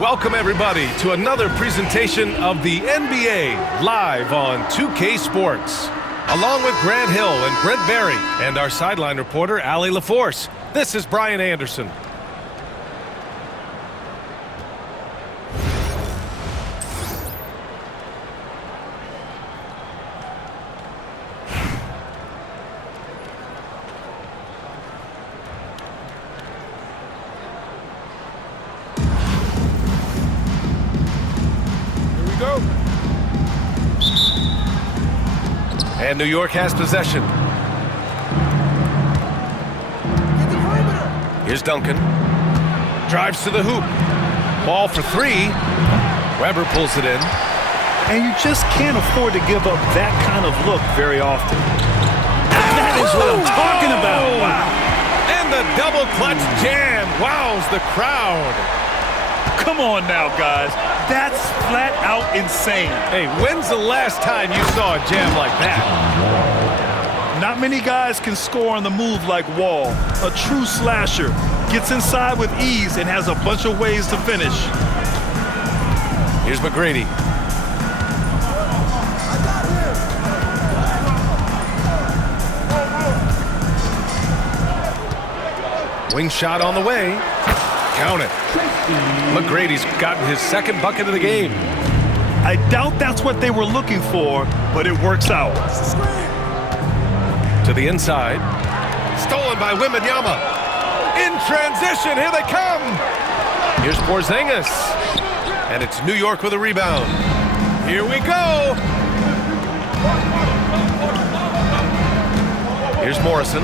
Welcome, everybody, to another presentation of the NBA live on 2K Sports. Along with Grant Hill and Brent Barry and our sideline reporter, Allie LaForce, this is Brian Anderson. And New York has possession. Here's Duncan. Drives to the hoop. Ball for three. Weber pulls it in. And you just can't afford to give up that kind of look very often. That is what I'm talking about. Wow. And the double clutch jam wows the crowd. Come on now, guys. That's flat out insane. Hey, when's the last time you saw a jam like that? Not many guys can score on the move like Wall. A true slasher. Gets inside with ease and has a bunch of ways to finish. Here's McGrady. Wing shot on the way. Count it. McGrady's gotten his second bucket of the game. I doubt that's what they were looking for, but it works out. To the inside. Stolen by Wembanyama. In transition, here they come. Here's Porzingis. And it's New York with a rebound. Here we go. Here's Morrison.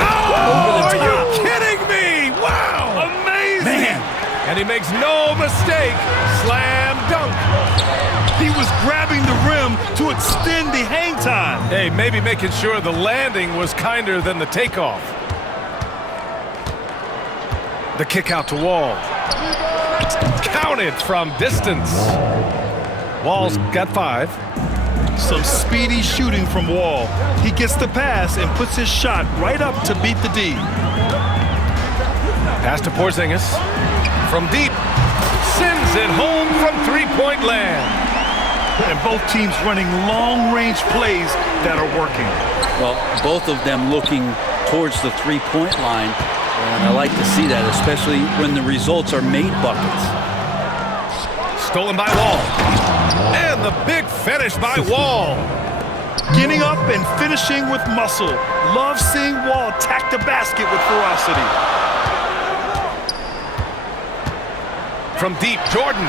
Oh, are you kidding me? Wow. Amazing. Man. And he makes no mistake. Slam dunk. He was grabbing the rim to extend the hang time. Hey, maybe making sure the landing was kinder than the takeoff. The kick out to Wall. Counted from distance. Wall's got 5. Some speedy shooting from Wall. He gets the pass and puts his shot right up to beat the D. Pass to Porzingis. From deep. Sends it home from three-point land. And both teams running long-range plays that are working. Well, both of them looking towards the three-point line. And I like to see that, especially when the results are made buckets. Stolen by Wall. And the big finish by Wall. Getting up and finishing with muscle. Love seeing Wall attack the basket with ferocity. From deep, Jordan.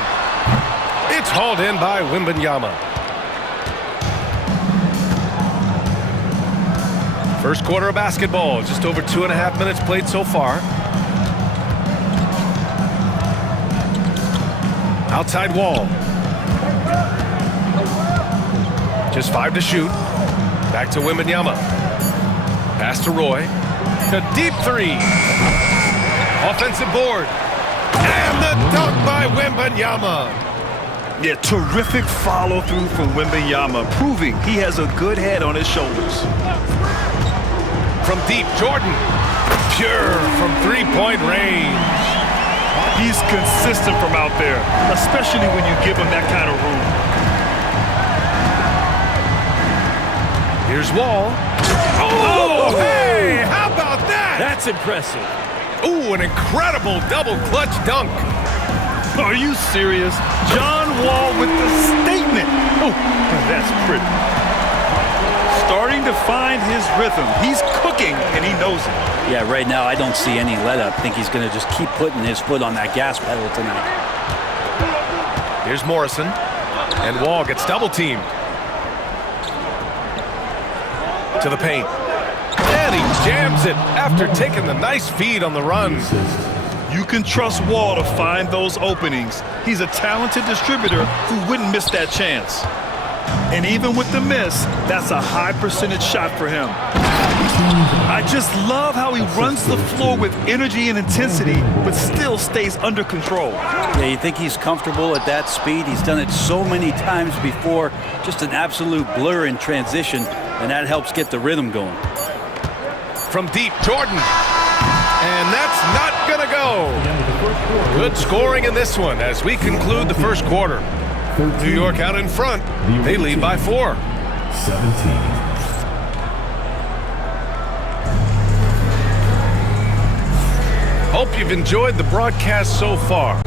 It's hauled in by Wembanyama. First quarter of basketball, just over 2.5 minutes played so far. Outside Wall. Just 5 to shoot. Back to Wembanyama. Pass to Roy. A deep 3. Offensive board. And the dunk by Wembanyama. Yeah, terrific follow-through from Wembanyama, proving he has a good head on his shoulders. From deep, Jordan. Pure from three-point range. He's consistent from out there, especially when you give him that kind of room. Here's Wall. Oh, hey, how about that? That's impressive. Ooh, an incredible double clutch dunk. Are you serious? John Wall with the statement. Oh, that's pretty. Starting to find his rhythm. He's cooking, and he knows it. Yeah, right now I don't see any let-up. I think he's going to just keep putting his foot on that gas pedal tonight. Here's Morrison. And Wall gets double-teamed. To the paint. And he jams it after taking the nice feed on the run. You can trust Wall to find those openings. He's a talented distributor who wouldn't miss that chance. And even with the miss, that's a high percentage shot for him. I just love how he runs the floor with energy and intensity, but still stays under control. Yeah, you think he's comfortable at that speed? He's done it so many times before. Just an absolute blur in transition, and that helps get the rhythm going. From deep, Jordan. And that's not gonna go. Good scoring in this one as we conclude the first quarter. New York out in front. They lead by 4. 17. Hope you've enjoyed the broadcast so far.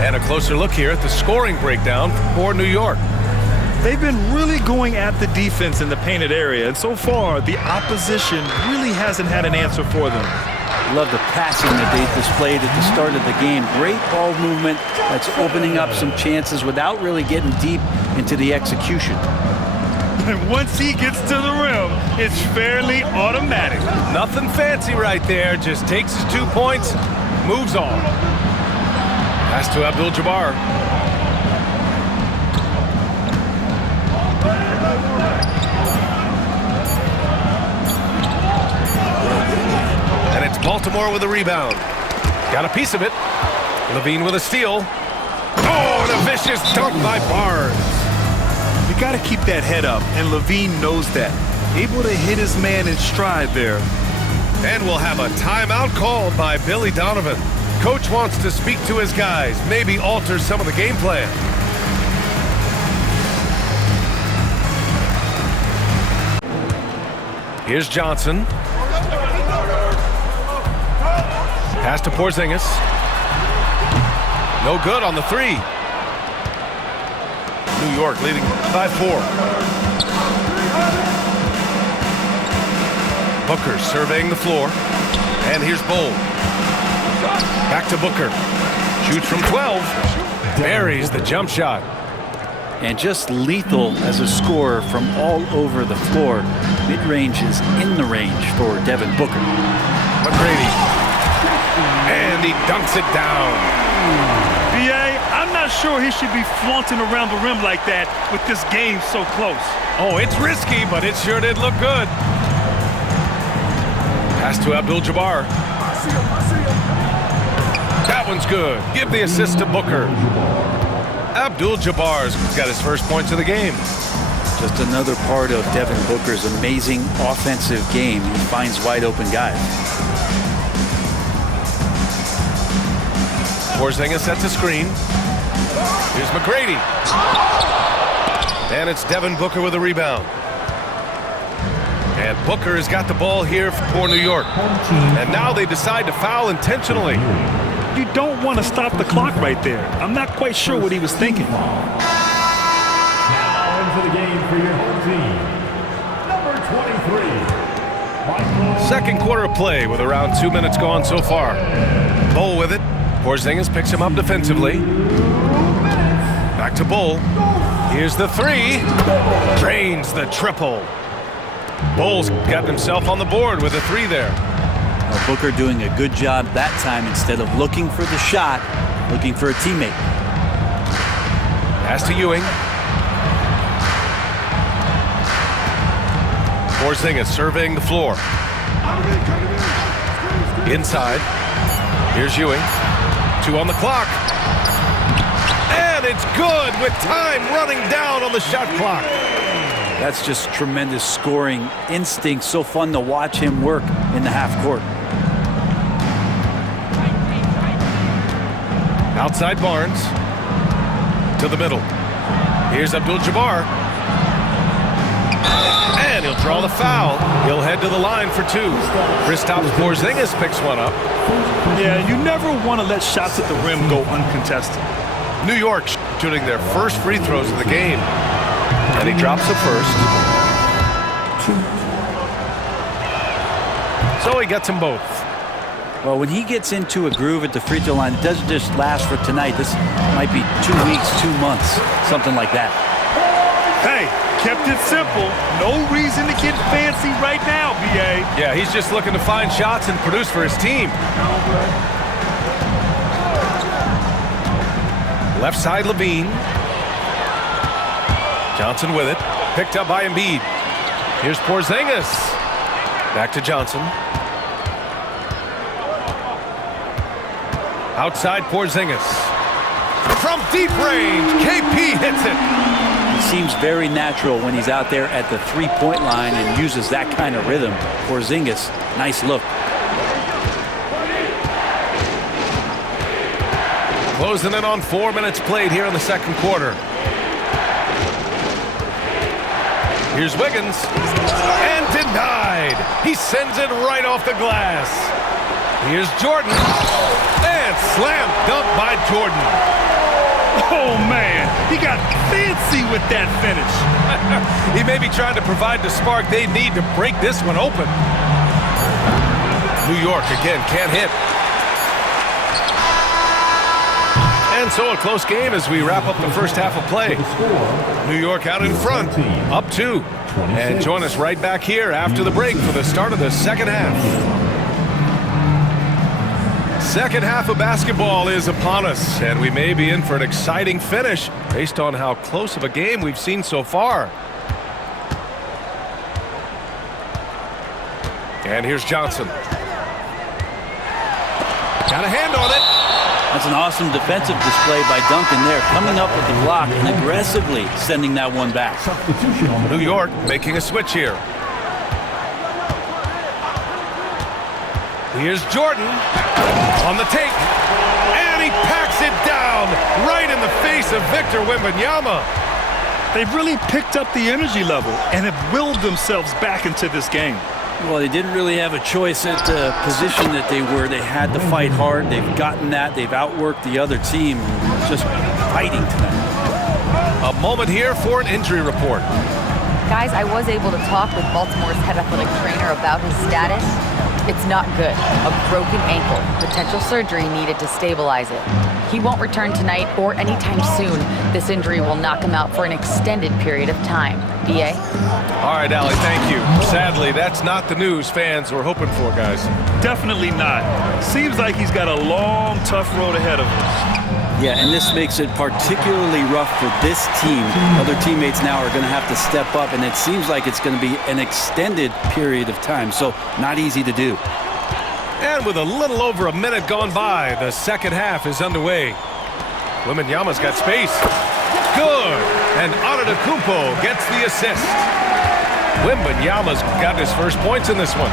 And a closer look here at the scoring breakdown for New York. They've been really going at the defense in the painted area, and so far the opposition really hasn't had an answer for them. Love the passing that they displayed at the start of the game. Great ball movement that's opening up some chances without really getting deep into the execution. And once he gets to the rim, it's fairly automatic. Nothing fancy right there. Just takes his 2 points, moves on. Pass to Abdul-Jabbar. And it's Baltimore with a rebound. Got a piece of it. Levine with a steal. Oh, and a vicious dunk by Barnes. You got to keep that head up, and Levine knows that. Able to hit his man in stride there. And we'll have a timeout called by Billy Donovan. Coach wants to speak to his guys, maybe alter some of the game plan. Here's Johnson. Pass to Porzingis. No good on the 3. New York leading by 4. Booker surveying the floor. And here's Bull. Back to Booker. Shoots from 12. Buries the jump shot. And just lethal as a scorer from all over the floor. Mid-range is in the range for Devin Booker. McGrady. And he dunks it down. B.A., I'm not sure he should be flaunting around the rim like that with this game so close. Oh, it's risky, but it sure did look good. Pass to Abdul-Jabbar. That one's good. Give the assist to Booker. Abdul-Jabbar's got his first points of the game. Just another part of Devin Booker's amazing offensive game. He finds wide open guys. Porzingis sets a screen. Here's McGrady. And it's Devin Booker with a rebound. And Booker has got the ball here for New York. And now they decide to foul intentionally. You don't want to stop the clock right there. I'm not quite sure what he was thinking. Now into the game for your home team, number 23. Second quarter of play with around 2 minutes gone so far. Bull with it. Porzingis picks him up defensively. Back to Bull. Here's the 3. Drains the triple. Bull's got himself on the board with a 3 there. Well, Booker doing a good job that time. Instead of looking for the shot, looking for a teammate. Pass to Ewing. Porzingis surveying the floor. Inside. Here's Ewing. 2 on the clock. And it's good with time running down on the shot clock. That's just tremendous scoring instinct. So fun to watch him work in the half court. Outside Barnes. To the middle. Here's Abdul-Jabbar. And he'll draw the foul. He'll head to the line for 2. Kristaps Porzingis picks one up. Yeah, you never want to let shots at the rim go uncontested. New York shooting their first free throws of the game. And he drops the first. So he gets them both. Well, when he gets into a groove at the free throw line, it doesn't just last for tonight. This might be 2 weeks, 2 months, something like that. Hey, kept it simple. No reason to get fancy right now, B.A. Yeah, he's just looking to find shots and produce for his team. Left side, Levine. Johnson with it. Picked up by Embiid. Here's Porzingis. Back to Johnson. Outside Porzingis. From deep range, KP hits it. It seems very natural when he's out there at the three-point line and uses that kind of rhythm. Porzingis, nice look. Closing in on 4 minutes played here in the second quarter. Here's Wiggins. And denied. He sends it right off the glass. Here's Jordan. And slam dunk by Jordan. Oh, man. He got fancy with that finish. He may be trying to provide the spark they need to break this one open. New York, again, can't hit. And so a close game as we wrap up the first half of play. New York out in front, up 2. And join us right back here after the break for the start of the second half. Second half of basketball is upon us, and we may be in for an exciting finish based on how close of a game we've seen so far. And here's Johnson. Got a hand on it. That's an awesome defensive display by Duncan there, coming up with the block and aggressively sending that one back. New York making a switch here. Here's Jordan on the take, and he packs it down right in the face of Victor Wembanyama. They've really picked up the energy level and have willed themselves back into this game. Well, they didn't really have a choice at the position that they were. They had to fight hard. They've gotten that. They've outworked the other team. Just fighting tonight. A moment here for an injury report. Guys, I was able to talk with Baltimore's head athletic trainer about his status. It's not good. A broken ankle. Potential surgery needed to stabilize it. He won't return tonight or anytime soon. This injury will knock him out for an extended period of time. B.A.? All right, Allie, thank you. Sadly, that's not the news fans were hoping for, guys. Definitely not. Seems like he's got a long, tough road ahead of him. Yeah, and this makes it particularly rough for this team. Other teammates now are going to have to step up, and it seems like it's going to be an extended period of time, so not easy to do. And with a little over a minute gone by, the second half is underway. Wembanyama's got space. Good. And Antetokounmpo gets the assist. Wembanyama's got his first points in this one.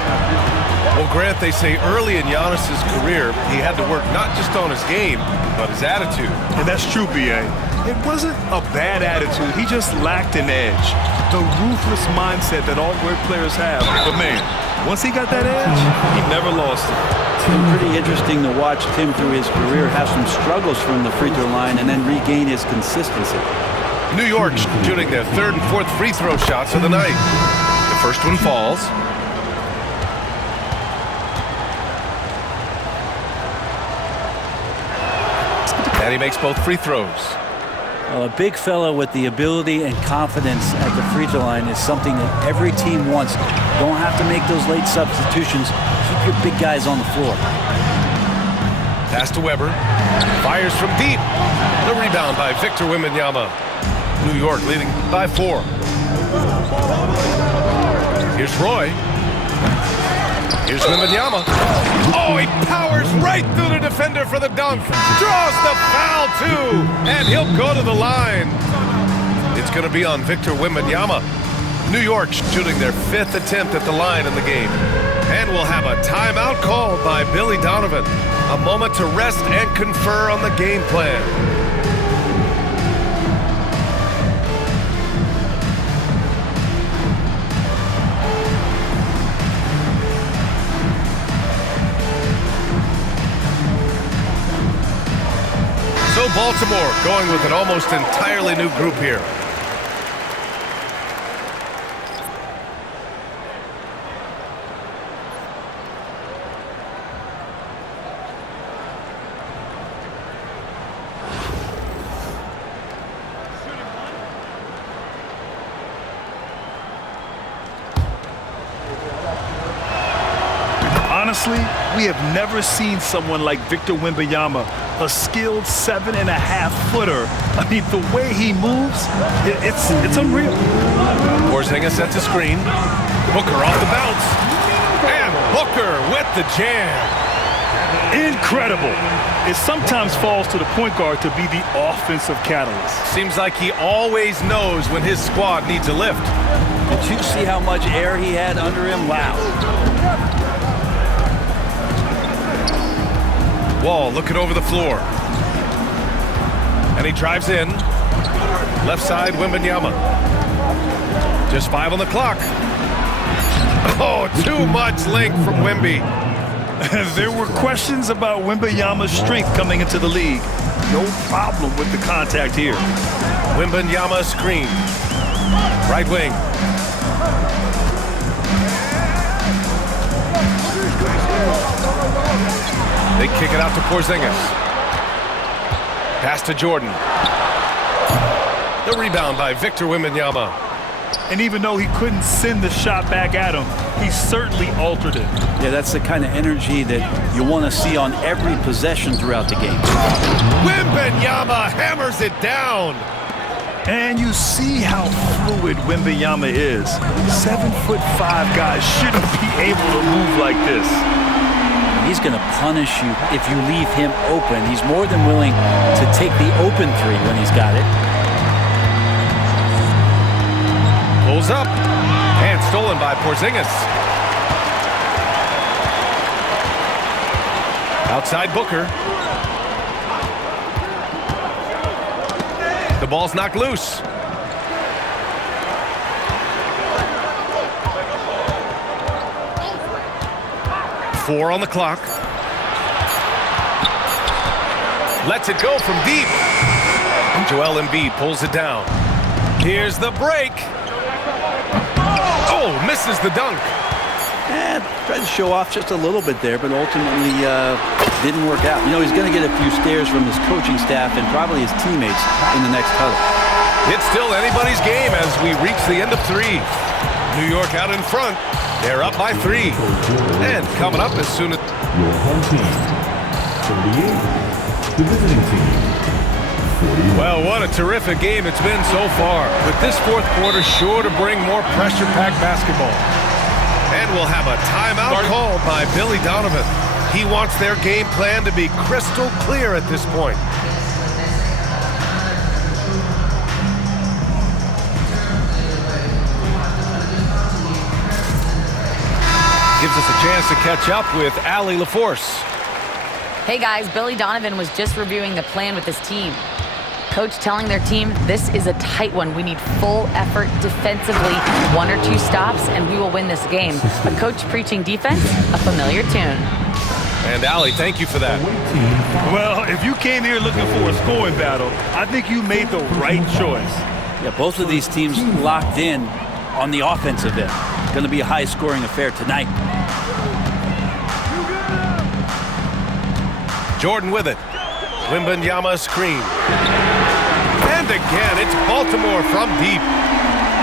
Well, Grant, they say early in Giannis's career, he had to work not just on his game, but his attitude. And that's true, B.A. It wasn't a bad attitude. He just lacked an edge. The ruthless mindset that all great players have. But, man, once he got that edge, he never lost it. It's been pretty interesting to watch Tim through his career have some struggles from the free throw line and then regain his consistency. New York shooting their third and fourth free throw shots of the night. The first one falls. And he makes both free throws. Well, a big fella with the ability and confidence at the free throw line is something that every team wants. Don't have to make those late substitutions. Keep your big guys on the floor. Pass to Weber. Fires from deep. The rebound by Victor Wembanyama. New York leading by 4. Here's Roy. Here's Wembanyama. Oh, he powers right through the defender for the dunk. Draws the foul, too. And he'll go to the line. It's going to be on Victor Wembanyama. New York shooting their 5th attempt at the line in the game. And we'll have a timeout called by Billy Donovan. A moment to rest and confer on the game plan. So Baltimore going with an almost entirely new group here. Honestly, we have never seen someone like Victor Wembanyama, a skilled 7.5-footer. I mean, the way he moves, it's unreal. Porzingis sets a screen. Booker off the bounce. And Booker with the jam. Incredible. It sometimes falls to the point guard to be the offensive catalyst. Seems like he always knows when his squad needs a lift. Did you see how much air he had under him? Wow. Wall looking over the floor. Alley drives in. Left side, Wembanyama. Just 5 on the clock. Oh, too much length from Wemby. There were questions about Wembanyama's strength coming into the league. No problem with the contact here. Wembanyama screen. Right wing. They kick it out to Porzingis. Pass to Jordan. The rebound by Victor Wembanyama. And even though he couldn't send the shot back at him, he certainly altered it. Yeah, that's the kind of energy that you want to see on every possession throughout the game. Wembanyama hammers it down. And you see how fluid Wembanyama is. 7'5" guys shouldn't be able to move like this. He's going to punish you if you leave him open. He's more than willing to take the open three when he's got it. Pulls up. And stolen by Porzingis. Outside Booker. The ball's knocked loose. Four on the clock. Lets it go from deep. And Joel Embiid pulls it down. Here's the break. Oh, misses the dunk. Tried to show off just a little bit there, but ultimately didn't work out. You know, he's going to get a few stares from his coaching staff and probably his teammates in the next huddle. It's still anybody's game as we reach the end of 3. New York out in front. They're up by 3. And coming up as soon as... Your home team, 38. The visiting team, 41. Well, what a terrific game it's been so far. With this fourth quarter sure to bring more pressure-packed basketball. And we'll have a timeout called by Billy Donovan. He wants their game plan to be crystal clear at this point. Gives us a chance to catch up with Allie LaForce. Hey guys, Billy Donovan was just reviewing the plan with his team. Coach telling their team, this is a tight one. We need full effort defensively, 1 or 2 stops, and we will win this game. A coach preaching defense, a familiar tune. And Allie, thank you for that. Well, if you came here looking for a scoring battle, I think you made the right choice. Yeah, both of these teams locked in on the offensive end. Going to be a high-scoring affair tonight. Jordan with it. Wembanyama screen. And again, it's Baltimore from deep.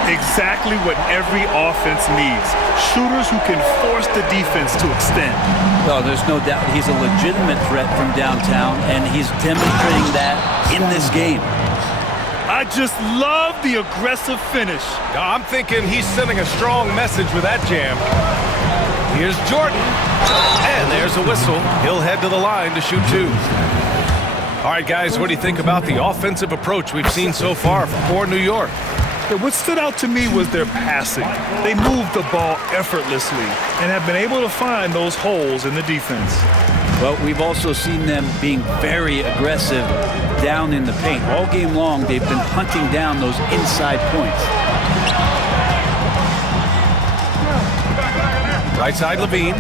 Exactly what every offense needs. Shooters who can force the defense to extend. Well, there's no doubt he's a legitimate threat from downtown, and he's demonstrating that in this game. I just love the aggressive finish. I'm thinking he's sending a strong message with that jam. Here's Jordan. And there's a whistle. He'll head to the line to shoot 2. All right, guys, what do you think about the offensive approach we've seen so far for New York? Yeah, what stood out to me was their passing. They moved the ball effortlessly and have been able to find those holes in the defense. Well, we've also seen them being very aggressive down in the paint. All game long, they've been hunting down those inside points. Right side, Levine.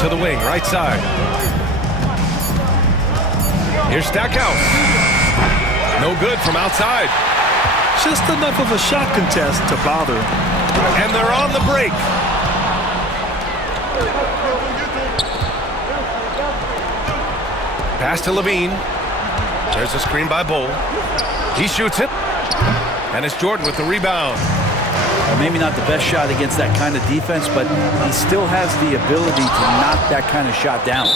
To the wing, right side. Here's Stackhouse. No good from outside. Just enough of a shot contest to bother him. And they're on the break. Pass to Levine. There's a screen by Bull. He shoots it. And it's Jordan with the rebound. Well, maybe not the best shot against that kind of defense, but he still has the ability to knock that kind of shot down.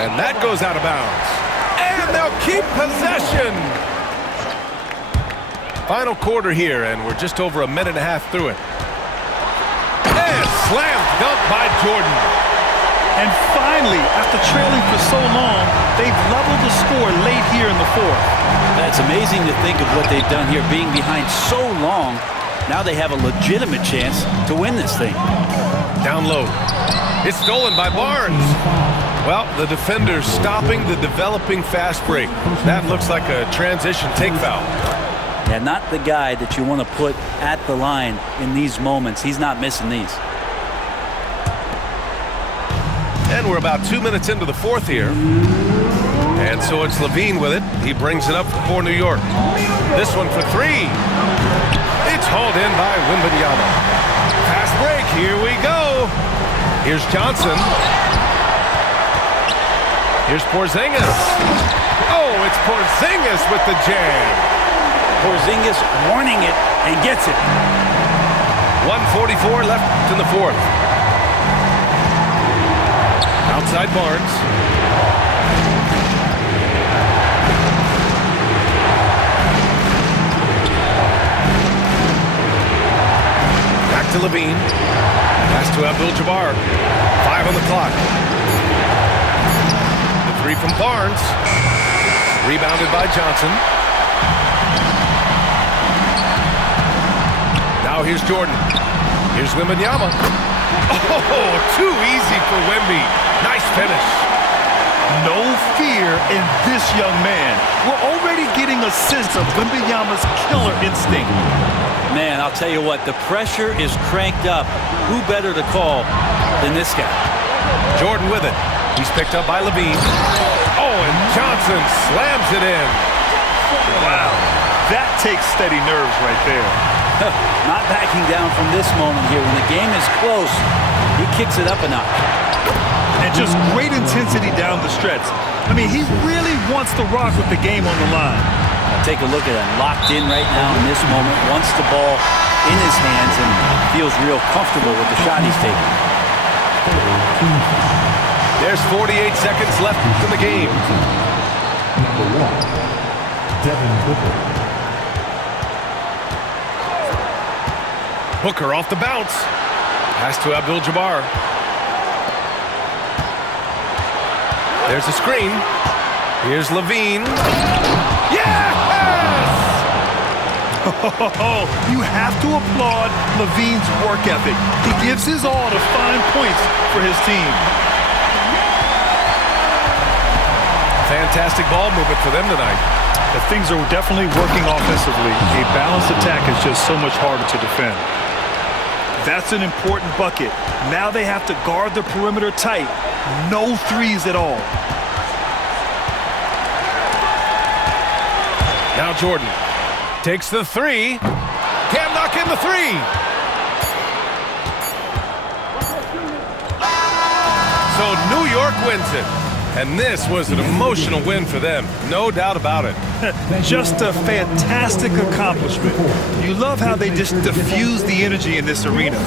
And that goes out of bounds. And they'll keep possession. Final quarter here, and we're just over a minute and a half through it. And slam dunk by Jordan. And finally, after trailing for so long, they've leveled the score late here in the fourth. That's amazing to think of what they've done here, being behind so long. Now they have a legitimate chance to win this thing. Down low. It's stolen by Barnes. Well, the defender stopping the developing fast break. That looks like a transition take foul. Yeah, not the guy that you want to put at the line in these moments. He's not missing these. And we're about 2 minutes into the fourth here. And so it's Levine with it. He brings it up for New York. This one for three. It's hauled in by Wembanyama. Fast break. Here we go. Here's Johnson. Here's Porzingis. Oh, it's Porzingis with the jam. Porzingis warning it and gets it. 1:44 left in the fourth. Outside Barnes. Back to Levine. Pass to Abdul-Jabbar. 5 on the clock. The three from Barnes. Rebounded by Johnson. Now here's Jordan. Here's Wembanyama. Oh, too easy for Wemby. Nice finish. No fear in this young man. We're already getting a sense of Wembanyama's killer instinct. Man, I'll tell you what, the pressure is cranked up. Who better to call than this guy? Jordan with it. He's picked up by Levine. Oh, and Johnson slams it in. Wow, that takes steady nerves right there. Not backing down from this moment here. When the game is close, he kicks it up a notch. And just great intensity down the stretch. I mean, he really wants to rock with the game on the line. Now take a look at him, locked in right now in this moment, wants the ball in his hands and feels real comfortable with the shot he's taking. There's 48 seconds left in the game. Number 1, Devin Booker. Booker off the bounce. Pass to Abdul-Jabbar. There's a screen. Here's Levine. Yes! You have to applaud Levine's work ethic. He gives his all to find points for his team. Fantastic ball movement for them tonight. The things are definitely working offensively. A balanced attack is just so much harder to defend. That's an important bucket. Now they have to guard the perimeter tight. No threes at all. Now Jordan takes the three. Can't knock in the three. So New York wins it. And this was an emotional win for them. No doubt about it. Just a fantastic accomplishment. You love how they just diffuse the energy in this arena.